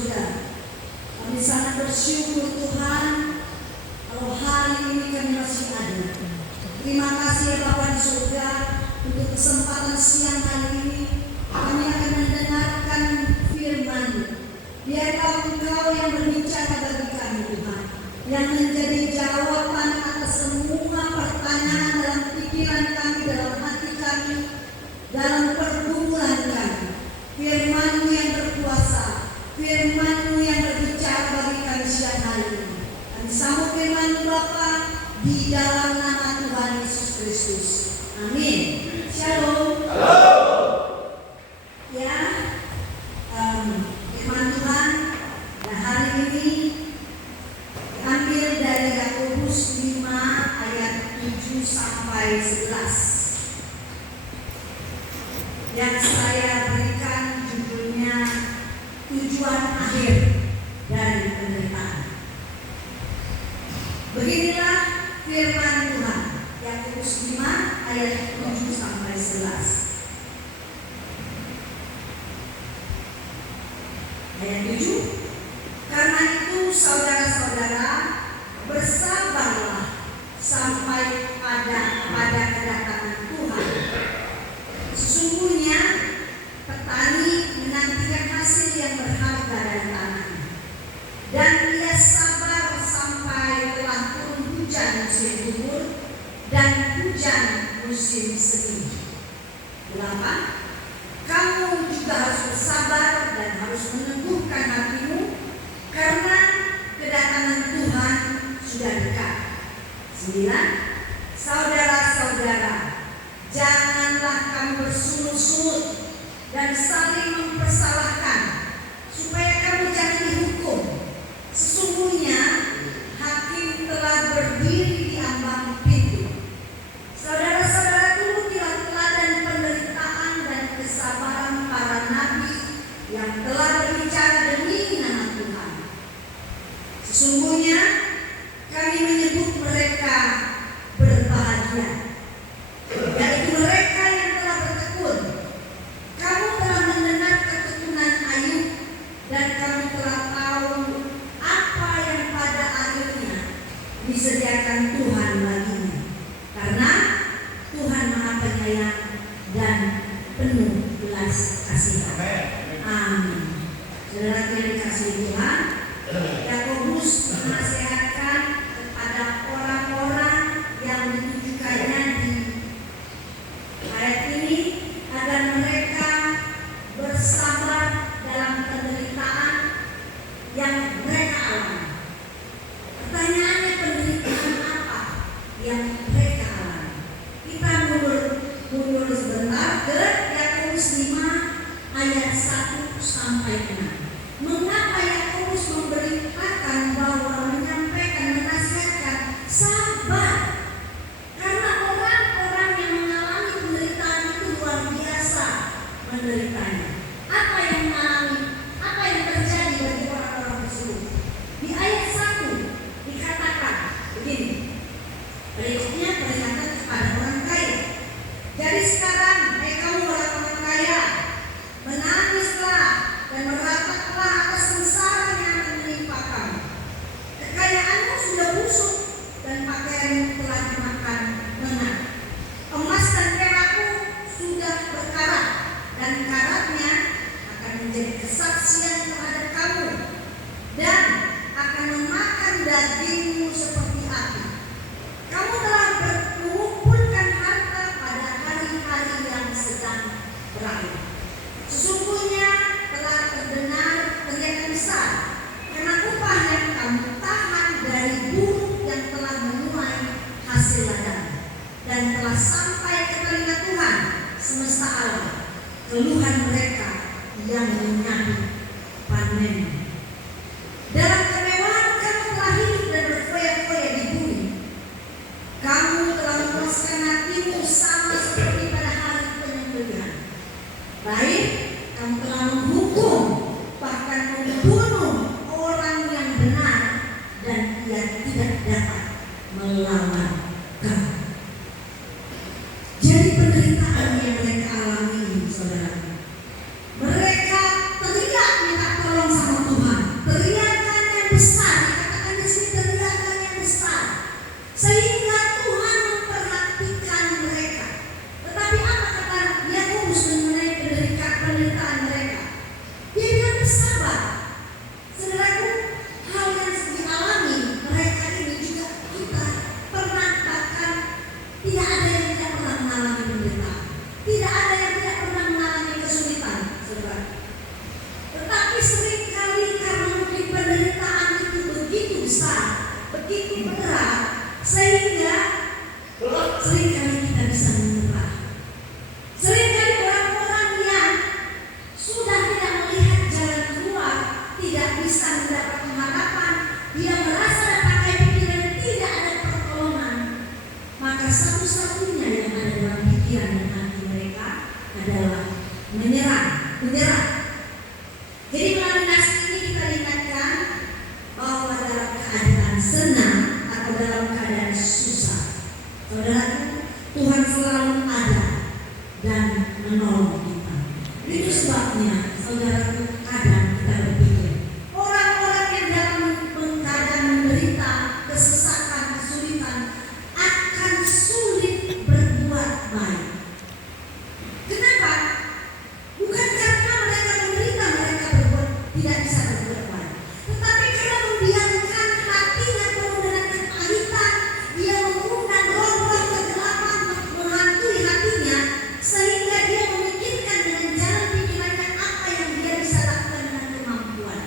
surga. Kami sangat bersyukur Tuhan kalau hari ini kami masih ada. Terima kasih ya Bapa di surga untuk kesempatan siang hari ini kami akan mendengarkan firman-Mu. Biarlah Engkau yang berbicara bagi kami Tuhan, yang menjadi jawaban atas semua pertanyaan dalam pikiran kami, dalam hati kami, dalam pergumulan kami. Firman-Mu yang berkuasa, firman-Mu yang berbicara bagi kami siang hari ini. Kami sambut firman-Mu Bapa di dalam nama Tuhan Yesus Kristus. Amin. Shalom. Halo. Ya, firman Tuhan dan hari ini diambil dari Yakobus 5 ayat 7 sampai 11. Yang saya berikan judulnya tujuan akhir dari penderitaan. Beginilah firman Tuhan, Yakobus 5 ayat 7 sampai 11. Ayat 7. Karena itu saudara-saudara, bersabarlah sampai pada kedatangan Tuhan. Sesungguhnya petani menantikan hasil yang berharga dari tanahnya, dan ia sabar sampai telah turun hujan musim gugur dan hujan musim semi. 8. Kamu juga harus bersabar dan harus meneguhkan hatimu, karena kedatangan Tuhan sudah dekat. 9. Saudara-saudara, janganlah kamu bersungut-sungut dan saling mempersalahkan, supaya kamu jangan dihukum. Sesungguhnya hakim telah berdiri di ambang pintu. Saudara-saudara, turutilah teladan penderitaan dan kesabaran para nabi yang telah berbicara demi nama Tuhan. Sesungguhnya kami menyebut mereka berbahagia, yaitu mereka yang telah bertekun. Kamu telah mendengar ketekunan Ayub, dan kamu telah tahu apa yang pada akhirnya disediakan Tuhan baginya, karena Tuhan Maha Penyayang dan penuh belas kasihan. Amin. Saudara yang dikasihi Tuhan, Yakobus menasihatkan kepada orang-orang yang ditujukannya di ayat ini agar mereka bersabar dalam penderitaan yang mereka alami. Pertanyaannya, penderitaan apa yang mereka alami? Kita mundur sebentar ke Yakobus 5 ayat 1 sampai 6. Mengapa Yakobus memberitakan bahwa menasihatkan sabar? Karena orang-orang yang mengalami penderitaan itu luar biasa menderitanya. Apa yang mengalami? Apa yang terjadi bagi orang-orang tersebut? Di ayat 1 dikatakan begini. Berikutnya peringatan kepada orang kaya. Jadi sekarang, kamu orang-orang kaya, menangislah dan merataplah atas sengsara yang akan menimpa kamu. Kekayaanmu sudah busuk dan pakaianmu telah dimakan lengan. Emas dan perakmu sudah berkarat, dan karatnya akan menjadi kesaksian terhadap kamu dan akan memakan dagingmu seperti api. Kamu telah mengumpulkan harta pada hari-hari yang sedang berakhir. Sesungguhnya telah terdengar teriakan besar, karena upah yang kamu tahan dari buruh yang telah menuai hasil ladang, dan telah sampai ke telinga Tuhan semesta alam keluhan mereka yang menyapu panen. Dalam kemewahan kamu telah hidup dan berfoya-foya di bumi. Kamu telah memuaskan hatimu sama seperti pada hari penyembelihan. Baik, kamu telah menghukum, bahkan membunuh orang yang benar, dan ia tidak dapat melawan kamu. Jadi penderitaan yang mereka alami ini, saudara, mereka teriak minta tolong sama Tuhan. adalah menyerah. Jadi melalui nasi ini kita ingatkan bahwa dalam keadaan senang atau dalam keadaan susah, saudara, Tuhan selalu ada dan menolong kita. Itu sebabnya, saudara, kadang kita berpikir orang-orang yang dalam keadaan menderita, kesesakan, kesulitan akan sulit berbuat baik. Kenapa? Bukan karena mereka menderita, mereka tidak bisa berbuat baik, tetapi karena membiarkan hatinya penuh dengan kepahitan, dia mengundang roh-roh kegelapan menghantui hatinya, sehingga dia memikirkan dengan jalan pikirannya apa yang dia bisa lakukan dengan kemampuan.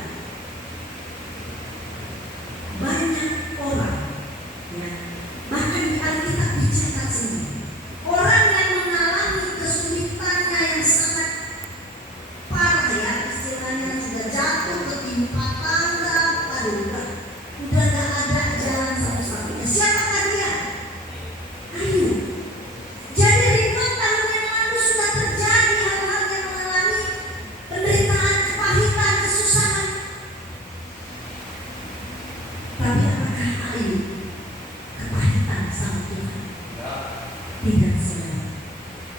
Banyak orang, ya, bahkan di Alkitab dicatat sendiri, orang yang mengalami kesulitannya yang sangat parah, ya, istilahnya sudah jatuh ketimpa tangga, udah gak ada jalan satu-satunya. Siapakah dia? Ayub. Jadi 5 tahun yang lalu sudah terjadi hal-hal yang mengalami penderitaan, kepahitan, kesusahan. Tapi apakah Ayub kepahitan sama Tuhan? Tidak, saudara.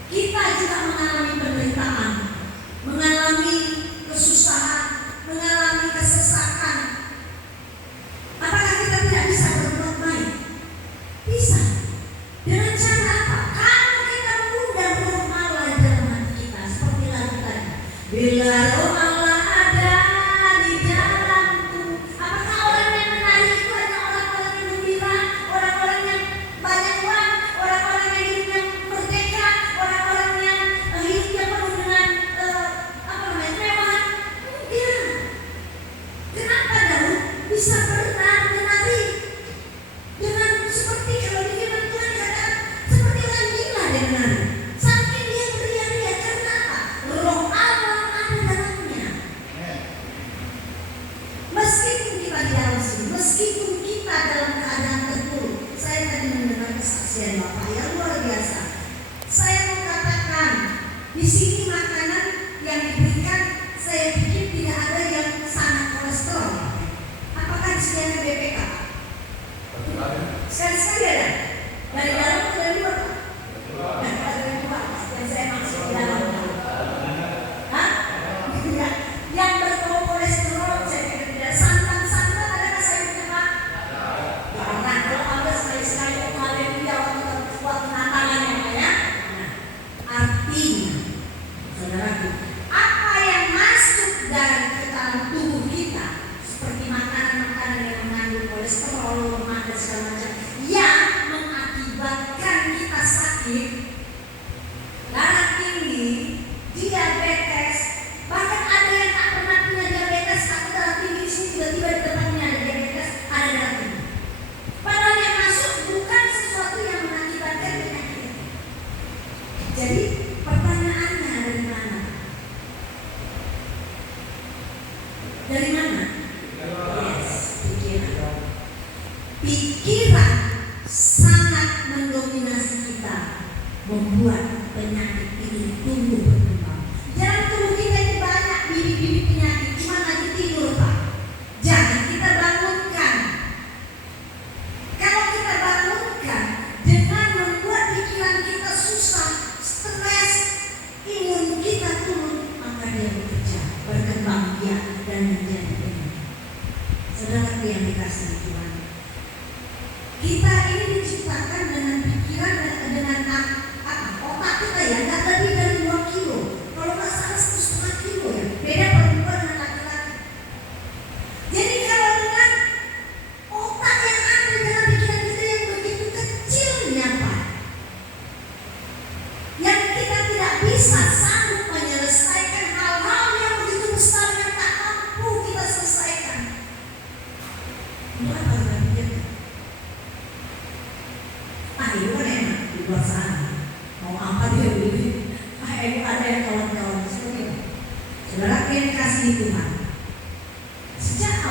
Kita juga mengalami penderitaan, mengalami kesusahan, mengalami kesesakan. Apakah kita tidak bisa berbuat baik? Bisa. Dengan cara apa? Kalau kita mengundang roh Allah di dalam hati kita, seperti lagu tadi. Bila roh Allah ada di dalamku. Apakah orang yang menari itu hanya orang-orang yang gembira, orang-orang yang banyak uang, orang-orang yang hidupnya merdeka, orang-orang yang hidupnya penuh dengan kemewahan? Enggak. Kenapa Daud bisa menari dengan seperti kalau di firman Tuhan katakan seperti orang gila dia menari. Saking dia beria-ria, karena apa? Roh Allah ada dalamnya. Meskipun kita di dalam sini, meskipun kita dalam keadaan terpuruk, saya tadi mendengar kesaksian Bapak yang luar biasa. Saya mau katakan di sini makanan yang diberikan, saya pikir tidak ada yang sangat kolesterol. Apakah disediakan BPK? Sekali-sekali ada. Dari dalam atau dari luar? Dari luar. Yang saya maksud di dalam. Hah? Ya. Yang berbau kolesterol, saya pikir tidak. Santan-santan adakah sayurnya, Pak? Nah, kalau ada sekali-sekali haleluya waktu Natalan yang banyak. Nah, artinya, saudaraku, apa yang masuk ke dalam tubuh kita, seperti makanan-makanan yang mengandung kolesterol, lemak dan segala macam, yang mengakibatkan kita sakit, darah tinggi, diabetes, bahkan ada yang tak pernah punya diabetes, tapi darah tinggi di sini tiba-tiba di depannya ada diabetes, ada darah tinggi. Padahal yang masuk bukan sesuatu yang mengakibatkan penyakit. Jadi pertanyaannya dari mana? Dari mana? Yes, pikiran. Pikiran sangat mendominasi kita, membuat penyakit ini tumbuh berkembang. Dalam tubuh kita ini banyak bibit-bibit penyakit, cuma lagi tidur, Pak. Jangan kita bangunkan. Kalau kita bangunkan dengan membuat pikiran kita susah, stres, imun kita turun, maka dia bekerja, berkembang biak dan menjadi penyakit. Saudara yang dikasihi Tuhan, kita ini diciptakan dengan pikiran dan dengan otak kita, ya, nggak lebih dari 2 kilo. Kalau nggak salah 1,5 kilo, ya. Beda perempuan dengan laki-laki. Jadi kalau dengan otak yang ada dalam pikiran kita yang begitu kecilnya, Pak, yang kita tidak bisa sanggup menyelesaikan hal-hal yang begitu besar yang tak mampu kita selesaikan. Berapa kita pikirkan? Itu kan enak di luar sana, mau apa dia beli. Ibu ada yang kawan-kawan seperti itu. Saudara yang dikasihi Tuhan, sejak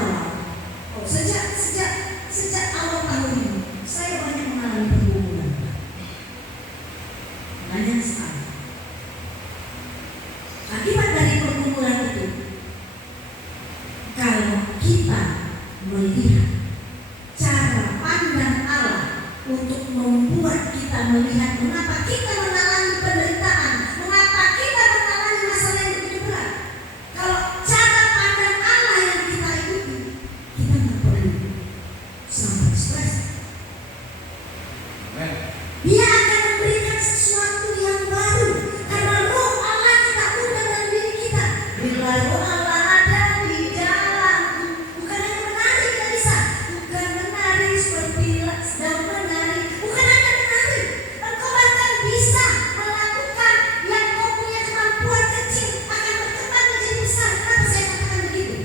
awal tahun ini saya banyak mengalami pergumulan, banyak sekali. melihat mengapa kita mengalami penderitaan, mengapa kita mengalami masalah yang begitu berat. Kalau cara pandang Allah yang kita ikuti, kita nggak perlu sampai stres. Dia akan memberikan sesuatu yang baru karena Roh Allah kita undang dalam diri kita. Bila Roh Allah ada di dalamku, bukan hanya menari kita bisa, bukan menari seperti sedang menari, bukan hanya menari, engkau bahkan bisa melakukan yang kau punya kemampuan kecil akan berkembang menjadi besar. Kenapa saya katakan begitu?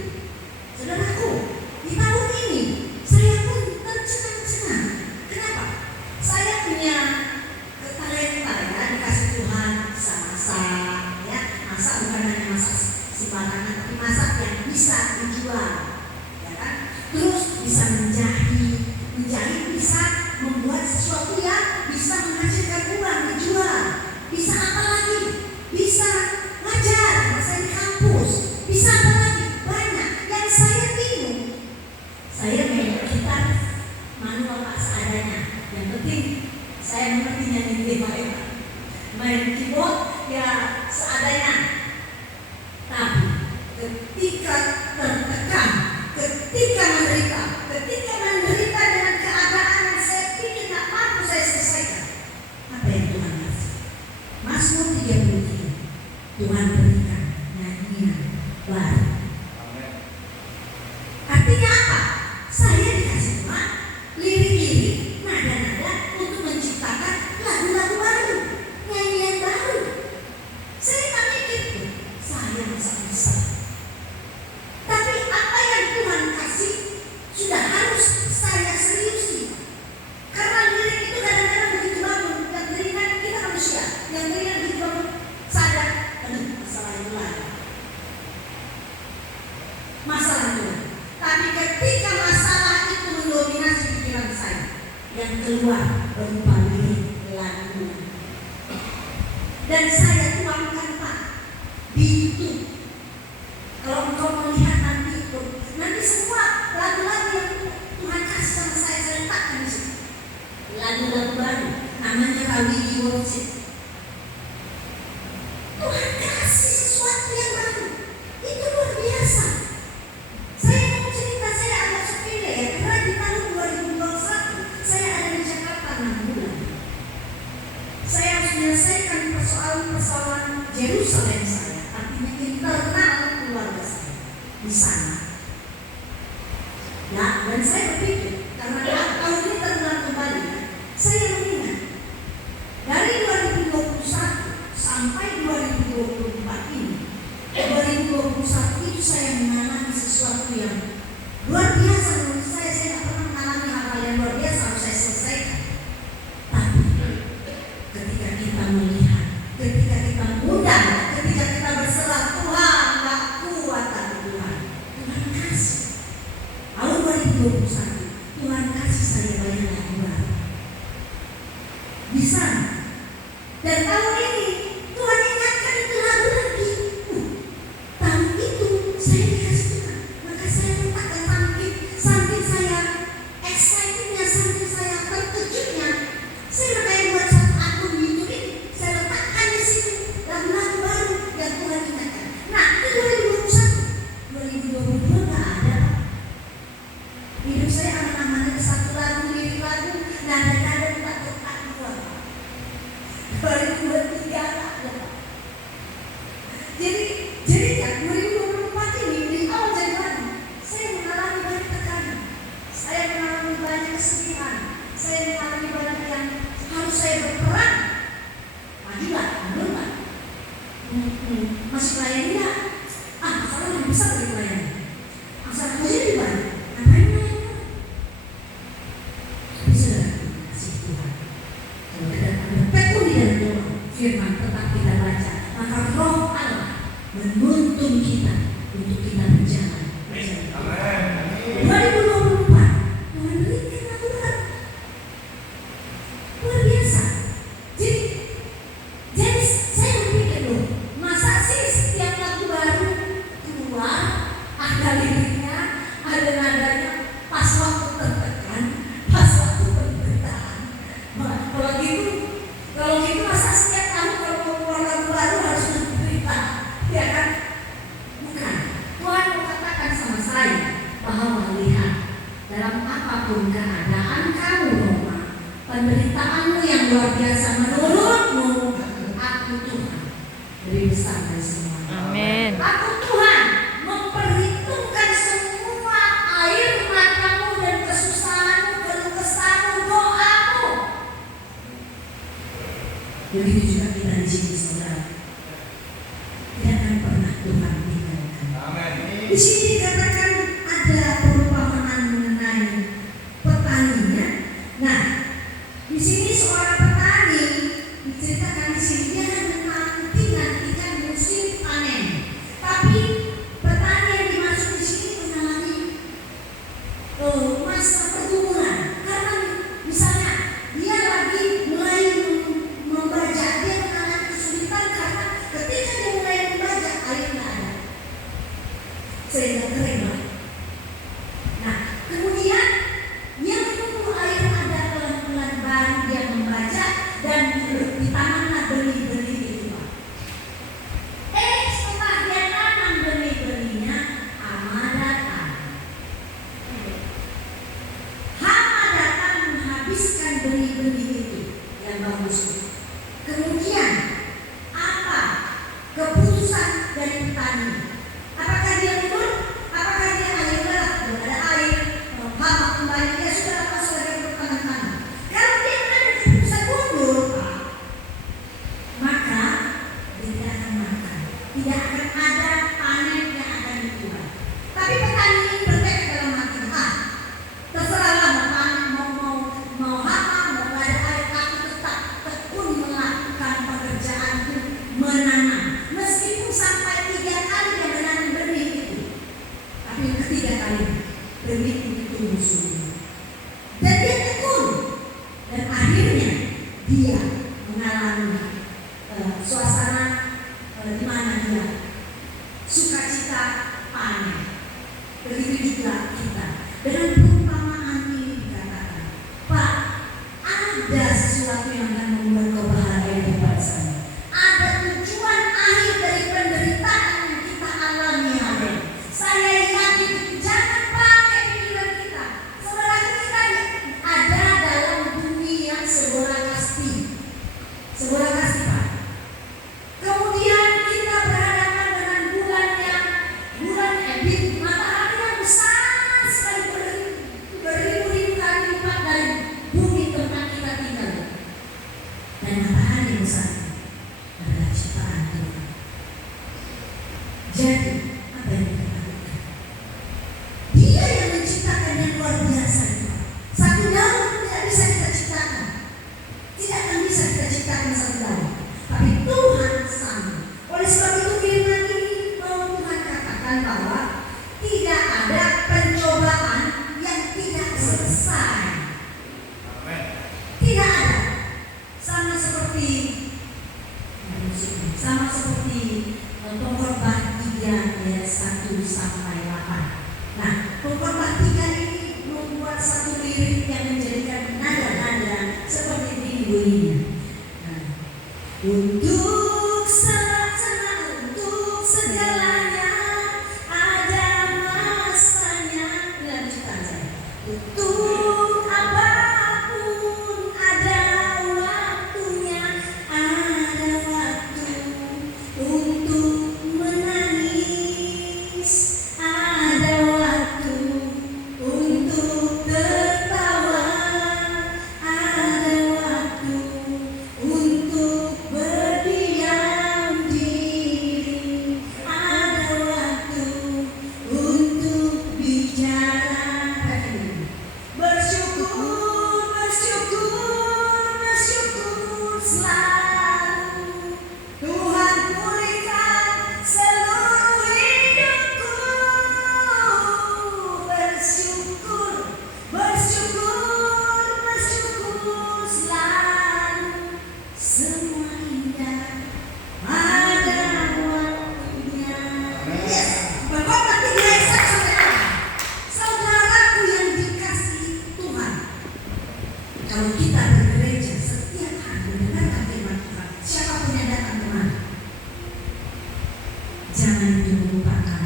Saudaraku, di tahun ini saya pun tercengang-cengang. Kenapa? Saya punya talenta ya, dikasih Tuhan bisa masak ya. Masak bukan hanya masak sembarangan, tapi masak yang bisa dijual ya kan. Terus bisa menjahit bisa membuat sesuatu yang bisa menghasilkan uang dijual. Bisa apa lagi? Bisa ngajar, saya di kampus. Bisa apa lagi? Banyak. Yang saya bingung, saya main gitar manual pak seadanya. Yang penting saya mengerti nyanyi baik. Main keyboard ya seadanya. Tapi ketika tertekan, ketika menderita dengan keadaan yang saya pikir tak mampu saya selesaikan, apa yang Tuhan kasih? Mazmur 33, Tuhan berikan nyanyian baru. Artinya apa? Saya dikasih Tuhan lirik-lirik, nada-nada untuk menciptakan lagu-lagu baru, nyanyian baru. Saya tak mikir tuh, saya masa bisa. Tapi apa yang Tuhan kasih sudah harus saya seriusi. Karena lirik itu kadang-kadang begitu bangun, yang teringat kita manusia, yang teringat begitu bangun sadar, aduh masalah itu lagi. Masalah itu lagi. Tapi ketika masalah itu mendominasi pikiran saya, yang keluar berupa lirik lagu. Dan saya tuangkan Pak di YouTube. Kalau engkau melihat nanti semua lagu-lagu yang Tuhan kasih sama saya letakkan di situ. Lagu-lagu baru, namanya Rawiji Worship. Tuhan kasih sesuatu yang baru, itu luar biasa. Saya mau cerita, saya agak sepele ya, karena di tahun 2021 saya ada di Jakarta 6 bulan. Saya harus menyelesaikan persoalan Yerusalem saya, artinya internal keluarga saya di sana. Ya, dan saya berpikir karena tahun ini terulang kembali, saya mengingat dari 2021 sampai 2024 ini, 2021 itu saya mengalami sesuatu yang luar biasa menurut saya. Saya tidak pernah mengalami hal-hal yang luar biasa harus saya selesaikan. Tapi ketika kita melihat, ketika kita mudah, ketika kita berserah, Tuhan tak kuat tapi Tuhan kasih. Tahun 2021 Tuhan kasih saya banyak lagu baru di sana. Dan tahun ini Tuhan ingatkan itu lagu lagi. Tahun itu saya dikasih Tuhan, maka saya letakkan saking saya excitednya, saking saya terkejutnya, saya makanya buat satu akun YouTube ini, saya letakkan di situ lagu-lagu baru yang Tuhan ingatkan. Nah, itu 2021, 2022 nggak ada. Hidup saya aman-aman ada satu lagu, lirik lagu, nada-nada tak keluar. 2023 tak ada. Jadi ya 2024 ini di awal Januari saya mengalami banyak tekanan, saya mengalami banyak kesedihan, saya mengalami banyak yang harus saya berperan. Majulah, mundur masih melayani nggak? Masalah yang besar dari melayani. Masalah kerja di mana? Ngapain melayani? Tapi saudara, kasih Tuhan. Kalau kita bertekun di dalam doa, firman tetap kita baca, maka Roh Allah menuntun kita untuk kita berjalan. 2024 Tuhan berikan lagu baru luar biasa. Jadi saya berpikir loh, masa sih setiap lagu baru keluar ada liriknya, ada nadanya, pas waktu tertekan, pas waktu penderitaan. Kalau gitu biasa menurutmu. Aku Tuhan lebih besar dari semua. Amin. Aku Tuhan memperhitungkan semua air matamu dan kesusahanmu, keluh kesahmu, doamu. Begitu juga kita di sini, saudara. Tidak akan pernah Tuhan tinggalkan. Di sini dikatakan ada perumpamaan mengenai petaninya. Nah, di sini seorang petani diceritakan di sini dia kan menanti-nantikan musim panen. Tapi petani yang dimaksud di sini mengalami masa pergumulan. Karena misalnya dia lagi mulai membajak, dia mengalami kesulitan karena ketika dia mulai membajak air tidak ada, sehingga kering lah. Nah, kemudian dia menunggu air ada pelan-pelan baru dia membajak dan ditanamlah benih-benih itu, Pak. Setelah dia tanam benih-benihnya, hama datang. Hama datang menghabiskan benih-benih itu yang bagus. Kemudian apa keputusan dari petani? Apakah dia mundur? Apakah dia akhirnya tidak ada air, hama kembali, dia sudah lepas sebagai bertanam-tanam. Kalau dia mengambil keputusan mundur, Pak, maka dia tidak akan makan, tidak akan ada panen yang akan dituai. Tapi petani ini bertekad dalam hati, terserahlah mau panen, mau hama, mau nggak ada air, aku tetap tekun melakukan pekerjaan itu, menanam. Meskipun sampai 3 kali dia menanam benih itu, tapi yang ketiga kali benih itu tumbuh subur. Dan dia tekun, dan akhirnya dia mengalami suasana di mana dia sukacita panen. Begitu juga kita. Dengan perumpamaan ini dikatakan, Pak, ada sesuatu yang akan membuat kau bahagia di depan sana. Ada tujuan akhir dari penderitaan yang kita alami hari ini. Saya yakin jangan pakai pikiran kita. Saudara, kita ada dalam bumi yang sebelah kasti. Sebelah kasti, Pak. Kemudian kita berhadapan dengan bulan matahari yang besar sekali, beribu-ribu kali lipat dari bumi tempat kita tinggal. Dan matahari yang besar adalah ciptaan Tuhan. Jadi apa yang kita lakukan? Dia yang menciptakan yang luar biasa. Satu daun tidak bisa kita ciptakan. Tidak akan bisa kita ciptakan satu daun. Tapi Tuhan sama. Oleh sebab itu firman ini mau Tuhan katakan bahwa tidak ada pencobaan yang tidak selesai. Tidak ada. Sama seperti Pengkhotbah 3 ayat 1 sampai 8. Nah, Pengkhotbah 3 ini membuat satu lirik yang menjadikan nada-nada seperti ini bunyinya. Untuk segalanya ada masanya. Lanjutan saya. Untuk apapun ada waktunya, ada waktu untuk menangis, ada waktu untuk tertawa, ada waktu untuk berdiam diri, ada waktu untuk bicara. Bersyukur, bersyukur, bersyukur selalu. Tuhan pulihkan seluruh hidupku. Bersyukur, bersyukur, bersyukur selalu. Semua indah ada waktunya. Yes, Pengkhotbah 3 ayat 1 sampai 8. Saudaraku yang dikasihi Tuhan, kalau kita bergereja setiap hari mendengarkan firman Tuhan, siapapun yang datang kemana, jangan melupakan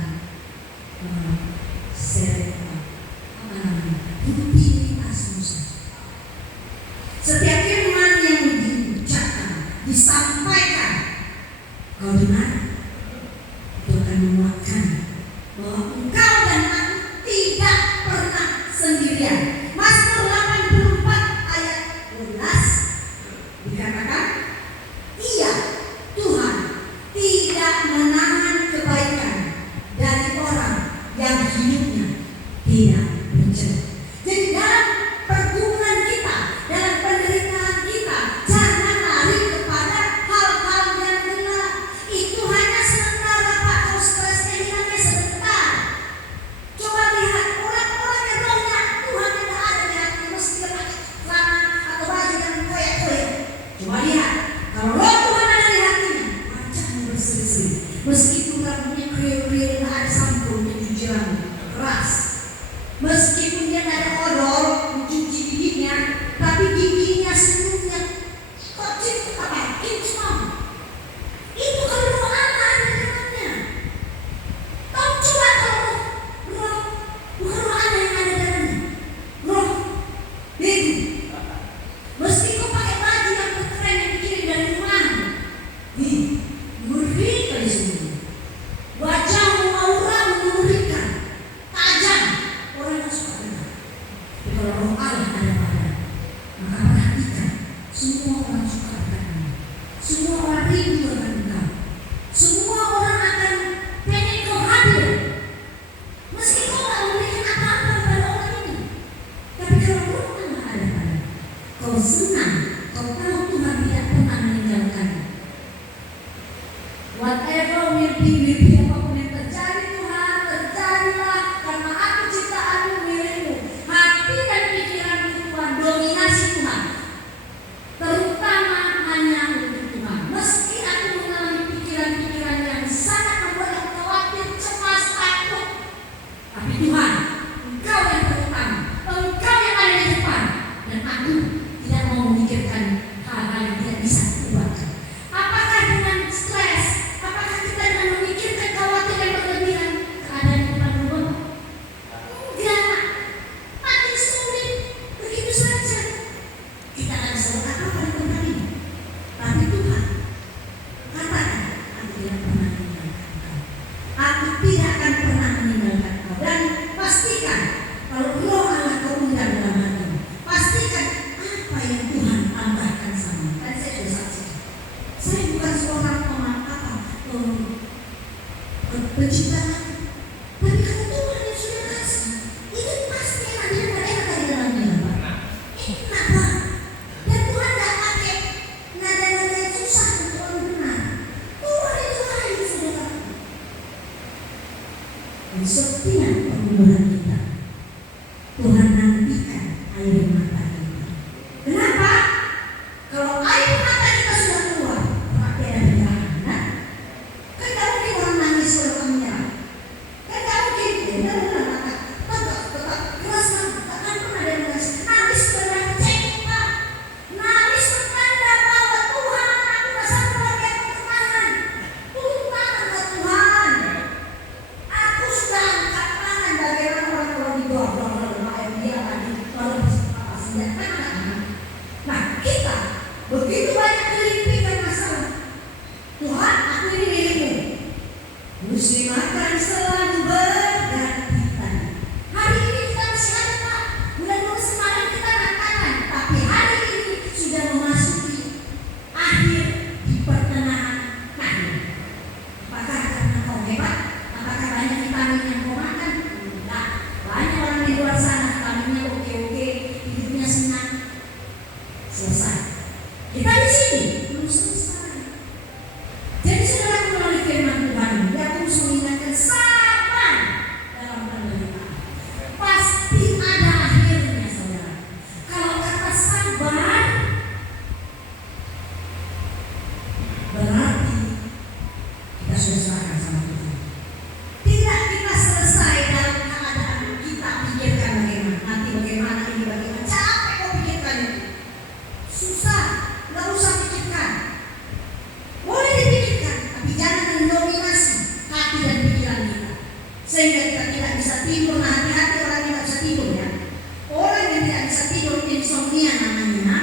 rutinitas Musa. Setiap firman yang menguatkan bahwa engkau dan aku tidak pernah sendirian. Mazmur 84 ayat 12 dikatakan, Ia Tuhan tidak menahan kebaikan dari orang yang hidupnya tidak bercerai. Jadi dalam pergumulan kita, dalam penderitaan kita, jangan lari kepada hal-hal yang gelap. Itu hanya sementara, Pak. Kalau stres hilangnya sebentar. Coba lihat orang-orang yang banyak Tuhan tidak ada di hati, mesti pakai celana atau baju yang koyak-koyak. Coba lihat, kalau roh Tuhan ada di hatinya, wajahnya berseri-seri. Meskipun rambutnya kriuk-kriuk, tidak ada sampo untuk cuci rambut keras. Meskipun dia tidak ada odol mencuci giginya, tapi giginya senyumnya kecil apa? Kinclong. Itu kalau roh Allah ada di dalamnya. Tahu coba kalau roh bukan roh Allah yang ada di dalamnya, roh bego. Meski kau pakai baju yang terkeren yang dikirim dari rumahmu, ngeri kali semua. Wajahmu auramu mengerikan, tajam. Orang yang suka dengar. Tapi kalau roh Allah ada pada, maka perhatikan, semua orang suka denganmu. Semua orang rindu akan engkau. Semua orang akan pengen kau hadir. Meski kau tak memberikan apa-apa kepada orang ini, tapi kalau roh Allah ada pada, kau senang, kau tahu Tuhan tidak pernah meninggalkanmu. Whatever will be, apapun yang terjadi Tuhan, terjadilah karena aku ciptaanmu milikmu. Hati dan pikiranmu Tuhan, dominasi Tuhan, terutama hanya untuk Tuhan. Meski aku mengalami pikiran-pikiran yang sangat membuat aku khawatir, cemas, takut, tapi Tuhan, Engkau yang terutama, Engkau yang ada di depan, dan aku tidak mau memikirkan hal-hal yang tidak bisa kubuatkan. Apakah dengan stres? Apakah kita dengan memikirkan khawatir yang berlebihan keadaan di depan rumah? Enggak. Makin sulit. Begitu saja. Kita akan selalu apa di tempat ini. Tapi Tuhan, katakan, aku tidak pernah meninggalkan engkau. Aku tidak akan pernah meninggalkan engkau. Dan pastikan, kalau roh Allah kau undang dalam hatimu, pastikan apa yang Tuhan tambahkan sama. Tadi saya sudah saksikan. Saya bukan seorang penciptaan, tapi kalau Tuhan yang sudah kasih, itu pasti ada di dalamnya, Pak. Enak, Pak. Dan Tuhan tidak pakai nada-nada yang susah untuk orang benar. Tuhan itu lain, saudara. Dan setiap pergumulan kita, Tuhan nantikan air mata kita. Kenapa? Kalau air mata kita sudah keluar, berarti ada perjalanan. Kan tak mungkin orang nangis kalau kamu nyerah. Kan tak mungkin. Benar-benar mata tetap keras, takkan pernah ada yang nangis. Nangis benar cek, Pak. Nangis bertanda bahwa Tuhan, aku tak sanggup lagi aku kemahan. Turun tangan ke Tuhan. Aku sudah angkat tangan. Bagaimana orang-orang di bawah dia lagi orang apa senjata anak-anak. Nah kita begitu banyak kelimpikan masalah. Tuhan, aku ini milikmu. Musim akan selalu berganti tangan. Hari ini kita masih ada, Pak. Bulan semalam kita katakan, tapi hari ini sudah memasuki akhir di pertengahan tahun. Apakah karena kau hebat? Apakah banyak vitamin yang kau makan? Enggak. Banyak orang di luar sana vitaminnya oke-oke, hidupnya senang. Selesai. Kita di sini belum selesai. Jadi saudara, melalui firman Tuhan, dia terus mengingatkan sabar dalam penderitaan. Pasti ada akhirnya, saudara. Kalau kata sabar, berarti kita sudah serahkan sama Tuhan. Tidak kita selesai dalam keadaan kita pikirkan bagaimana, nanti bagaimana, ini bagaimana. Capek kau pikirkan itu. Susah, nggak usah pikirkan. Boleh dipikirkan, tapi jangan mendominasi hati dan pikiran kita, sehingga kita tidak bisa tidur. Nah, hati-hati orang yang tidak bisa tidur, ya. Orang yang tidak bisa tidur, insomnia namanya,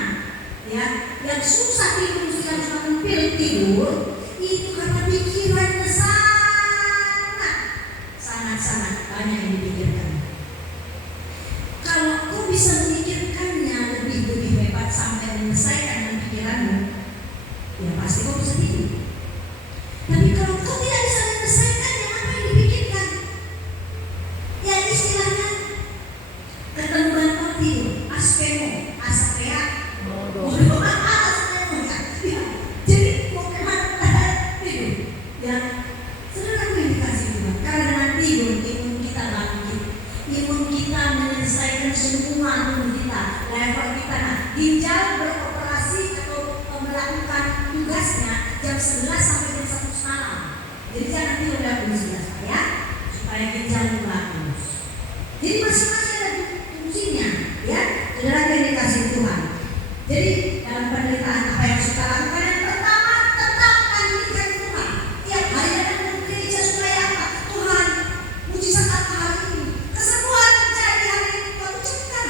ya. Yang susah tidur, susah cuma pil tidur, itu karena pikirannya sangat menyelesaikan semua tubuh kita, level kita. Nah, ginjal beroperasi atau melakukan tugasnya jam 11 sampai jam 1 malam. Jadi jangan tidur jam 11 ya, supaya ginjal bagus. Jadi masing-masing ada fungsinya, ya. Saudara yang dikasih Tuhan. Jadi dalam penderitaan apa yang kita lakukan, yang pertama tetapkan diri Tuhan. Tiap hari datang ke gereja supaya apa? Tuhan, mujizat apa hari ini? Kesembuhan terjadi hari ini. Tuhan ucapkan.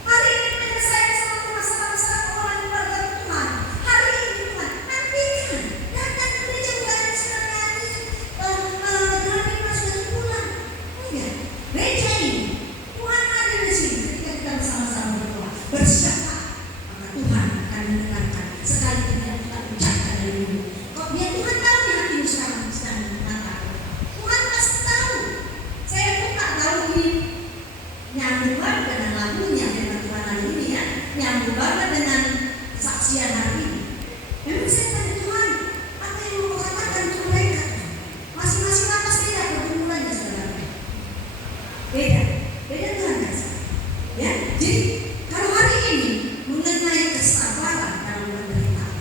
Hari ini menyelesaikan semua masalah-masalah keuangan keluarga Tuhan. Hari ini Tuhan, nantikan. Datang ke gereja bukan hanya sekali hari. Dalam lima sudah pulang. Enggak. Gereja ini Tuhan hadir di sini ketika kita bersama-sama berdoa. Bersiaplah. Tuhan akan mendengarkan sekali tidak kita ucapkan dari dulu. Kok biar Tuhan tahu di hatimu sekarang sedang menata. Tuhan pasti tahu. Saya buka tahu ini nyambung banget dengan lagunya dengan Tuhan hari ini ya. Nyambung banget dengan saksian hari ini. Memang saya tanya Tuhan, apa yang mau katakan untuk mereka? Masing-masing lapas beda pergumulannya saudara. Beda Tuhan kasih. Ya, jadi kalau hari ini mengenai kesabaran dalam penderitaan,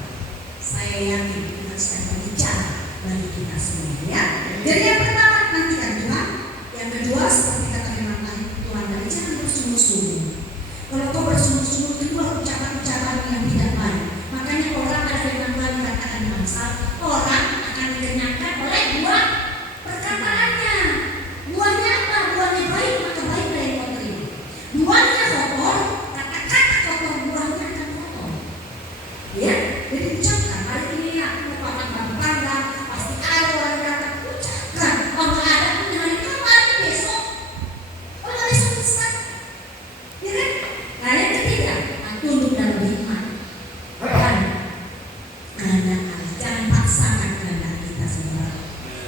saya yakin Tuhan sedang berbicara bagi kita semua ya. Jadi yang pertama nantikan Tuhan. Yang kedua seperti kata firman Tuhan tadi, jangan bersungguh-sungguh. Kalau kau bersungguh-sungguh, kedua ucapan-ucapan yang tidak baik. Makanya orang ada firman Tuhan dikatakan dalam Amsal, orang akan dikenyangkan oleh buah perkataannya. Buahnya apa? Buahnya baik maka baiklah yang kau terima. Buahnya kotor, kata-kata kotor, buahnya akan kotor. Ya, jadi ucapkan hari ini aku akan berbangga, pasti ada orang datang ucapkan. Kalau ada pun hari kapan besok, kalau besok bisa, ya kan? Nah yang ketiga, tunduk dalam hikmat. Dan kehendak Allah, jangan paksakan kehendak kita saudara.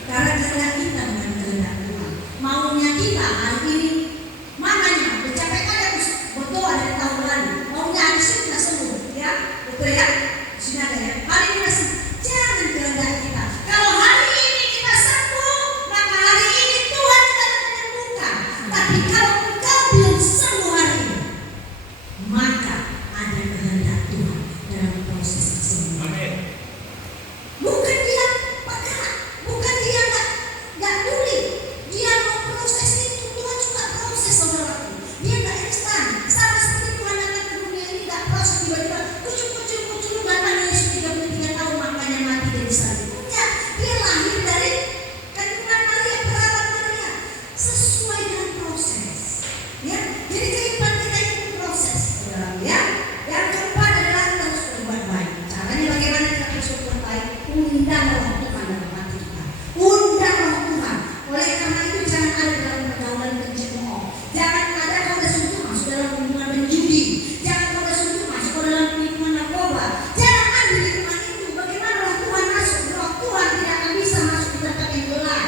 Karena kehendak kita bukan kehendak Tuhan. Maunya kita hari ini. Makanya bercapek ada berdoa dari tahun lalu. Maunya hari ini kita sembuh, ya, betul ya? Sini ada ya. Hari ini masih jangan kehendak kita. Kalau hari ini kita sembuh, maka hari ini Tuhan akan menyembuhkan. Tapi kalau engkau belum sembuh hari ini, maka ada kehendak Tuhan dalam proses kesembuhan. Amin. Bukan dia peka, bukan dia nggak peduli. Dia mau proses itu, Tuhan juga proses saudaraku. Dia nggak instan. Sama seperti Tuhan datang ke dunia ini nggak proses tiba-tiba kucuk datang Yesus 33 tahun makanya mati dari salib. Enggak, dia lahir dari kandungan Maria, perawat Maria, sesuai dengan proses. Ya, jadi kehidupan kita itu proses, saudara. Ya, yang keempat adalah kita harus berbuat baik. Caranya bagaimana kita harus berbuat baik? Undang Roh Tuhan dalam hati kita. Undang Roh Tuhan. Oleh karena itu jangan ada dalam pergaulan pencemooh. Jangan ada kau dah suntuk masuk dalam hubungan penjudi. Jangan kau dah suntuk masuk dalam lingkungan narkoba. Jangan ada di lingkungan itu. Bagaimana Roh Tuhan masuk? Roh Tuhan tidak akan bisa masuk di tempat yang gelap.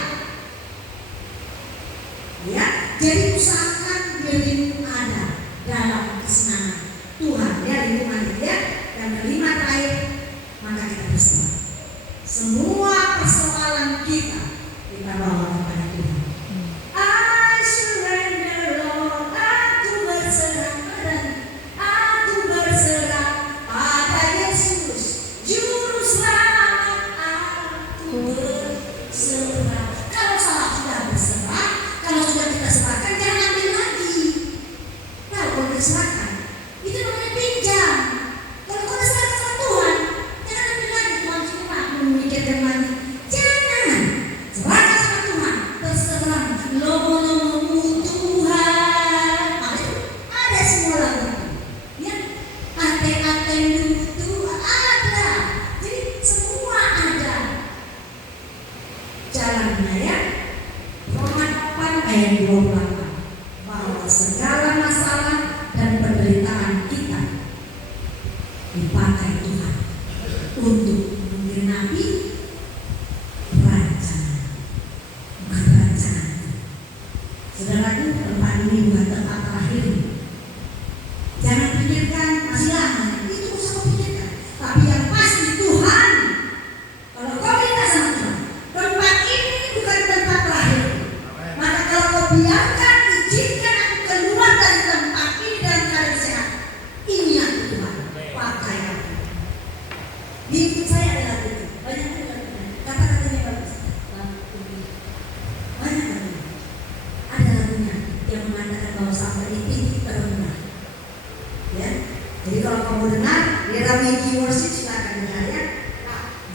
Ya, jadi usahakan dirimu ada dalam kesenangan Tuhan. Ya, lingkungan itu ya. Dan kelima terakhir, maka kita berserah. Semua persoalan kita bawa kepada Tuhan. I surrender Lord, aku berserah pada Yesus, Juru Selamat. Aku berserah. Kalau salah sudah berserah, kalau sudah kita serahkan, jangan ambil lagi. Kalau kau diserahkan, itu namanya pinjam. Kalau kau diserahkan sama Tuhan, jangan ambil lagi. Tuhan cuma memikirkan lagi. Jangan. Serahkan sama Tuhan. Terserah. Lomo-lomomu Tuhan. Ada semua lagu. Ya. Ate-atemu Tuhan. Ada. Jadi semua ada. Jalannya ya. Roman 8 ayat 28. Bahwa segala masalah dan penderitaan kita dipakai Tuhan untuk menggenapi rancangan. Saudaraku, tempat ini bukan tempat terakhir. Jangan pikirkan masih lama. Itu usah kau pikirkan. Tapi yang pasti Tuhan, kalau kau minta sama Tuhan, tempat ini bukan tempat terakhir. Maka kalau kau biarkan, izinkan aku keluar mau dengar, Rameki Worship silakan dengar ya.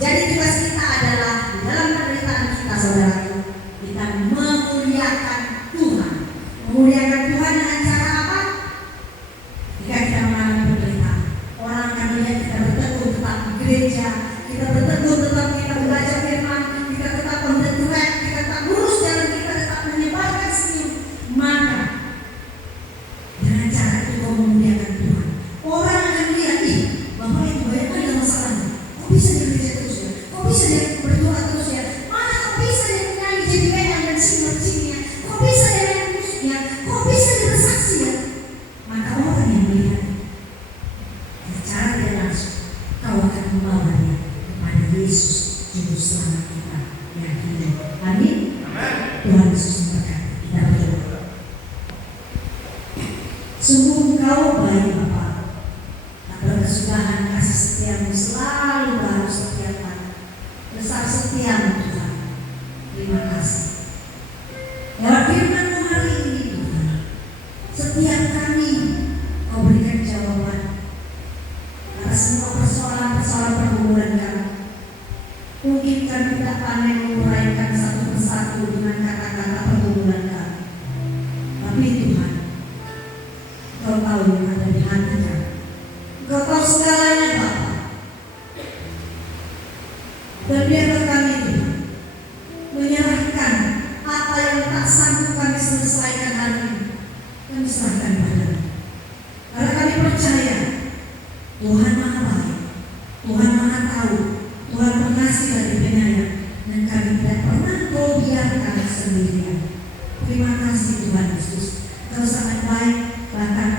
Jadi tugas kita adalah di dalam penderitaan kita, saudaraku, kita memuliakan Tuhan. Memuliakan Tuhan dengan cara apa? Jika kita mengalami penderitaan, orang akan melihat kita bertekun tetap di gereja, kita bertekun tetap kita membaca firman, kita tetap mendengarkan, kita tetap lurus jalan, kita tetap menyebarkan senyum. Maka dengan cara itu kau memuliakan Tuhan. Orang akan melihat, bahwa itu banyak ada masalahnya. Kok bisa di gereja terus ya? Kok bisa dia berdoa terus ya? Mana kok bisa dia menyanyi jadi band dan sing-singnya? Kok bisa dia main musiknya? Kok bisa dia bersaksi ya? Maka orang yang melihat cara dia langsung, kau akan membawa dia kepada Yesus Juru Selamat kita yang hidup. Amin. Tuhan Yesus memberkati. Kita berdoa. Sungguh Engkau baik Bapa, berkesudahan kasih setiamu selalu baru setiap hari. Besar setiamu Tuhan. Terima kasih. Lewat firman-Mu hari ini Tuhan, setiap kami Kau berikan jawaban atas semua persoalan-persoalan pergumulan kami. Mungkin kami tidak pandai menguraikan satu persatu dengan kata-kata pergumulan kami. Tapi Tuhan, Kau tahu yang ada di hati kami. Kau tahu segalanya Bapa. Dan biarlah kami Tuhan menyerahkan apa yang tak sanggup kami selesaikan hari ini. Kami serahkan padamu. Karena kami percaya Tuhan Maha Baik, Tuhan Maha Tahu, Tuhan pengasih lagi penyayang, dan kami tidak pernah Kau biarkan sendirian. Terima kasih Tuhan Yesus. Kau sangat baik, bahkan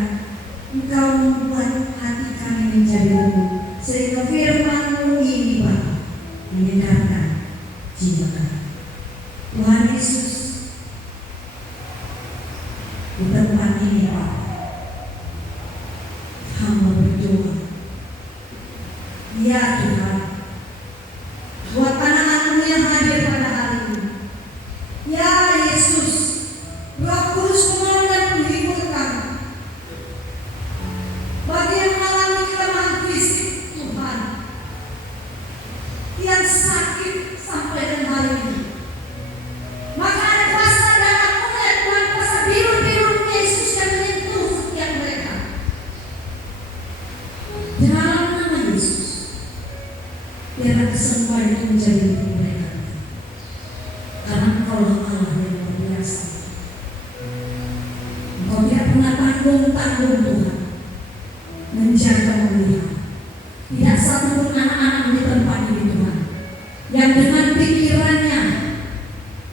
Engkau membuat hati kami menjadi lembut, sehingga firman-Mu ini Bapa menyenangkan jiwa kami. Tuhan Yesus, di tempat ini Bapa, hamba berdoa, ya Tuhan, buat anak-anak-Mu yang hadir pada hari ini, ya Yesus, Roh Kudus menolong dan menghibur kami. Bagi yang mengalami kelemahan fisik Tuhan, yang sakit sampai dengan hari ini, maka ada kuasa darah-Mu ya Tuhan, kuasa biru-biru Yesus yang menyentuh setiap mereka. Dalam nama Yesus, biarlah kesembuhan itu menjadi milik mereka. Karena Engkaulah Allah yang luar biasa. Engkau tidak pernah tanggung-tanggung Tuhan menjaga memeliharaan. Tidak satu pun anak-anak di tempat ini Tuhan yang dengan pikirannya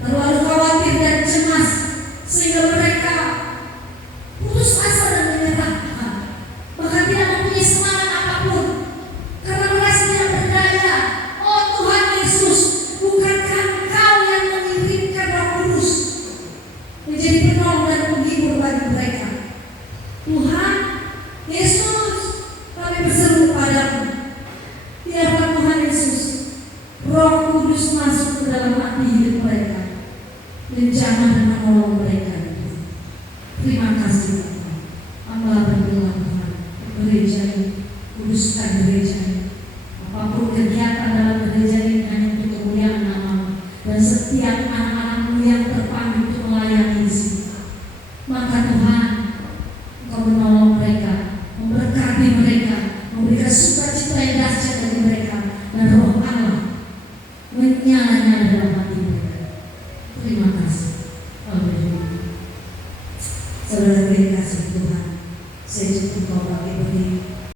terlalu khawatir dan cemas sehingga mereka putus asa dan menyerah Tuhan, bahkan tidak mempunyai semangat apapun karena merasa tidak berdaya. Oh Tuhan Yesus, bukankah Engkau yang mengirimkan Roh Kudus menjadi penolong dan penghibur bagi mereka? Tuhan Yesus, kami berseru padamu, biarlah Tuhan Yesus, Roh Kudus masuk ke dalam hati hidup mereka, menjamah dan menolong mereka. Terima kasih Tuhan. Hamba berdoa Tuhan, gereja ini, kuduskan gereja ini. Apapun kegiatan dalam gereja ini hanya untuk kemuliaan nama-Mu, dan setiap anak-anak-Mu yang terpanggil untuk melayani di sini. Maka Tuhan, Engkau menolong mereka, memberkati mereka, memberikan sukacita yang dahsyat bagi mereka, dan Roh Allah menyala-nyala dalam hati mereka. Terima kasih. Haleluya. Saudara terima kasih.